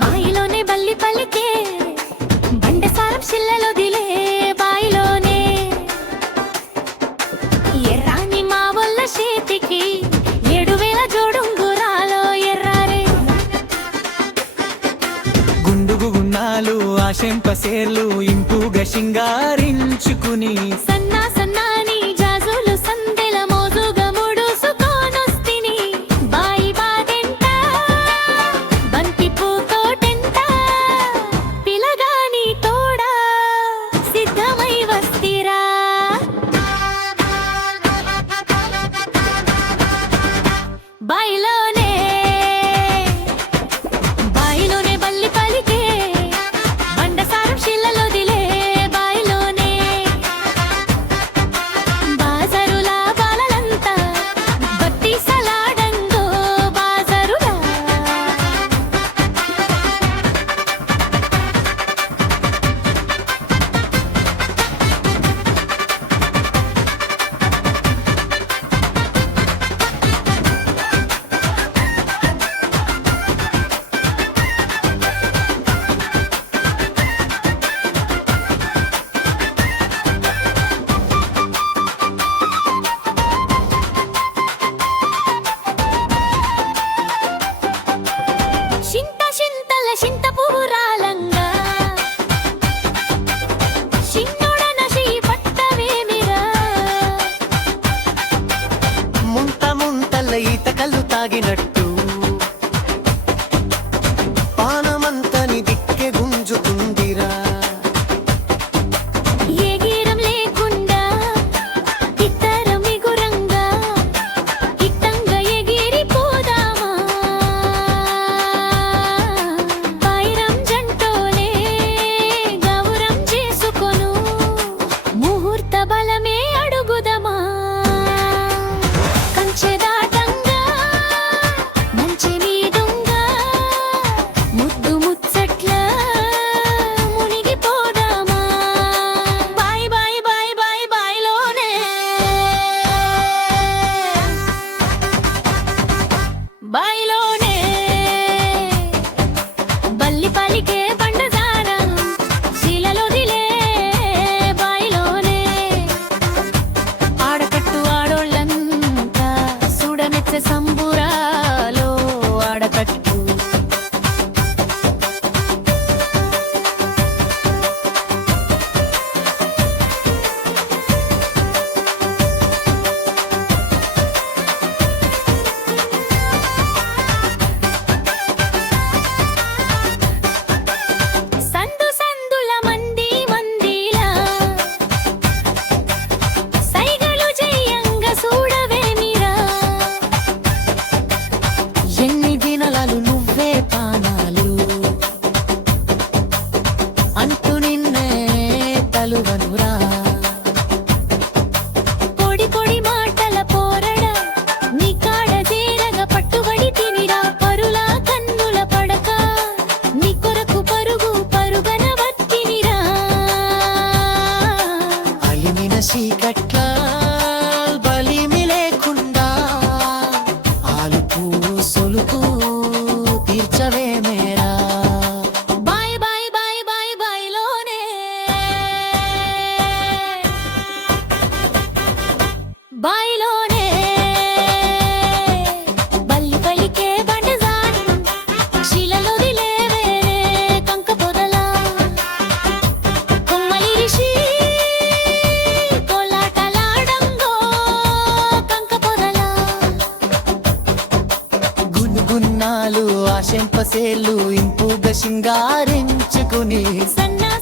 బాయిలోనే బల్లి పలికే బండసారం శిల్లలో దిలే బాయిలోనే ఎర్రాని మా వల్ల చేతికి 7,000 జోడుంగురాలో ఎర్రారే గుండుగు గున్నాలు ఆశంప సేర్లు ఇంపుగా శింగారించుకుని సన్నా సన్నాని జాజులు సందెల మోజుగా ముడుసుకొనొస్తిని బాయి బాదెంట బంతి పూతోటెంట పిలగాని తోడా సిద్ధమై వస్తిరా బాయిలోనే బాయిలోనే బల్లి పలికే బండసారం శిల్లలో దిలే బాయిలోనే బాజరులా బాలలంతా బత్తి సలాడంగో బాజరులా చింత చింతల చింత పూరాలంగా చిన్నోడన శ్రీ పట్టవేమిరా ముంత ముంతల ఈత కళ్ళు తాగినట్టు పానమంతని దిక్కె గుంజుతుందిరా ఏ గీరం లేకుండా ఇద్దరం మిగురంగా ఇట్టంగా ఎగిరిపోదామా పైరం జంటోలే గౌరం చేసుకొను ముహూర్త బలమే అడుగుదమా కంచె దాటంగా మంచి మీదుంగా ముద్దు ముచ్చట్ల మునిగిపోదామా బాయ్ బాయ్ బాయ్ బాయ్ బాయ్లోనే బాయ్లోనే బల్లి పలికే బండసారం శిలలో దిలే బాయ్లోనే ఆడకట్టు ఆడోళ్ళంతా చూడమెచ్చే సంబురాలో ఆడకట్టు సందు సందుల మంది మందిలా సైగలు చెయ్యంగా చూడవేమిరా ఎన్ని దినలాలు నువ్వే పానాలు అంటూ నిన్నే తలువనురా పొడి పొడి మాటల పోరడ నీ కాడ చేరగా పట్టుబడి తినిరా పరులా కన్నుల పడక నీ కొరకు పరుగు పరుగన వత్తినిరా అలిమిన చీకట్ల బలిమి లేకుండా ఆలుపు సొలుపు తీర్చవే మేరా బాయ్ బాయ్ బాయ్ బాయ్ బాయ్లోనే బాయ్లోనే బల్లి పలికే బండసారం శిలలో దిలే వేరే కంక పొదలా కొమ్మలిరిసి కోలాటలాడంగో కంక పొదలా గున్గున్నాలు ఆశంప సేర్లు ఇంపుగా శింగారించుకుని సన్నా